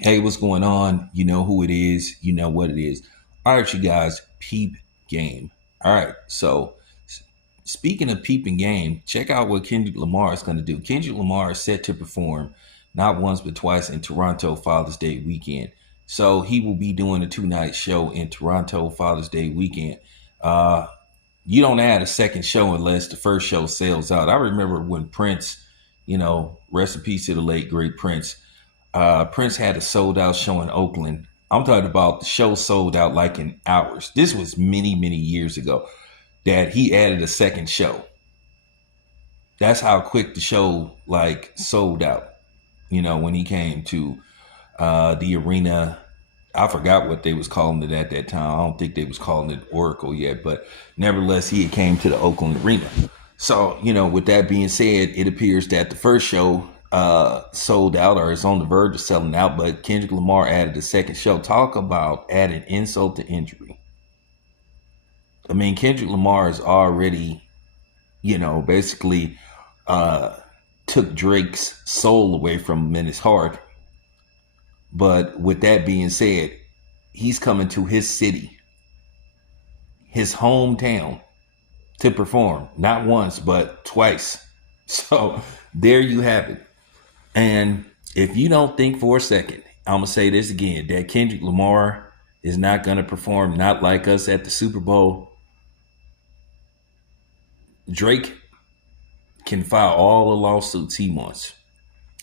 Hey, what's going on? You know who it is. You know what it is. All right, you guys, peep game. All right, so speaking of peeping game, check out what Kendrick Lamar is going to do. Kendrick Lamar is set to perform not once but twice in Toronto Father's Day weekend. So he will be doing a two-night show in Toronto Father's Day weekend. Uh, you don't add a second show unless the first show sells out. I remember when Prince, rest in peace to the late great Prince. Prince had a sold out show in Oakland. I'm talking about the show sold out like in hours. This was many, many years ago that he added a second show. That's how quick the show like sold out. When he came to the arena, I forgot what they was calling it at that time. I don't think they was calling it Oracle yet, but nevertheless, he came to the Oakland arena. So, with that being said, it appears that the first show sold out or is on the verge of selling out, but Kendrick Lamar added a second show. Talk about adding insult to injury. I mean, Kendrick Lamar is already, basically took Drake's soul away from him in his heart. But with that being said, he's coming to his city, his hometown, to perform, not once, but twice. So there you have it. And if you don't think for a second, I'm going to say this again, that Kendrick Lamar is not going to perform not like us at the Super Bowl, Drake can file all the lawsuits he wants.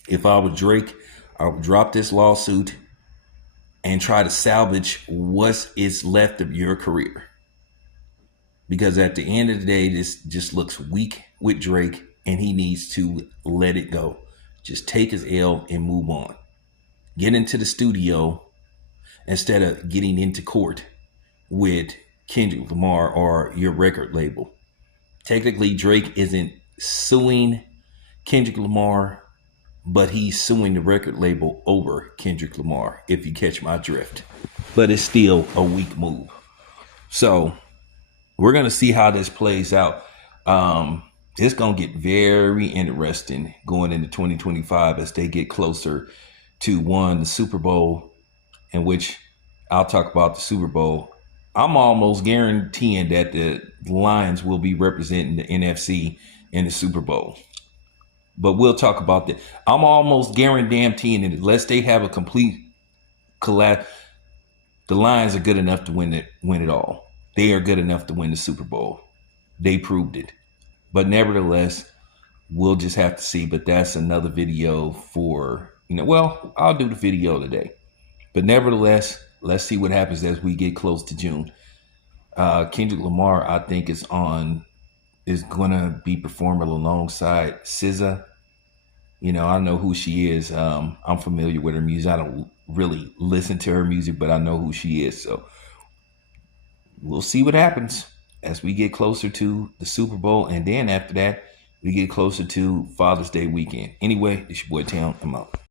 If I was Drake, I would drop this lawsuit and try to salvage what is left of your career. Because at the end of the day, this just looks weak with Drake and he needs to let it go. Just take his L and move on. Get into the studio instead of getting into court with Kendrick Lamar or your record label. Technically, Drake isn't suing Kendrick Lamar, but he's suing the record label over Kendrick Lamar, if you catch my drift. But it's still a weak move. So we're going to see how this plays out. It's going to get very interesting going into 2025 as they get closer to the Super Bowl, in which I'll talk about the Super Bowl. I'm almost guaranteeing that the Lions will be representing the NFC in the Super Bowl. But we'll talk about that. I'm almost guaranteeing that unless they have a complete collapse, the Lions are good enough to win it all. They are good enough to win the Super Bowl. They proved it. But nevertheless, we'll just have to see. But that's another video for, I'll do the video today. But nevertheless, let's see what happens as we get close to June. Kendrick Lamar, I think, is gonna be performing alongside SZA. I know who she is. I'm familiar with her music. I don't really listen to her music, but I know who she is. So we'll see what happens as we get closer to the Super Bowl, and then after that, we get closer to Father's Day weekend. Anyway, it's your boy Town. I'm out.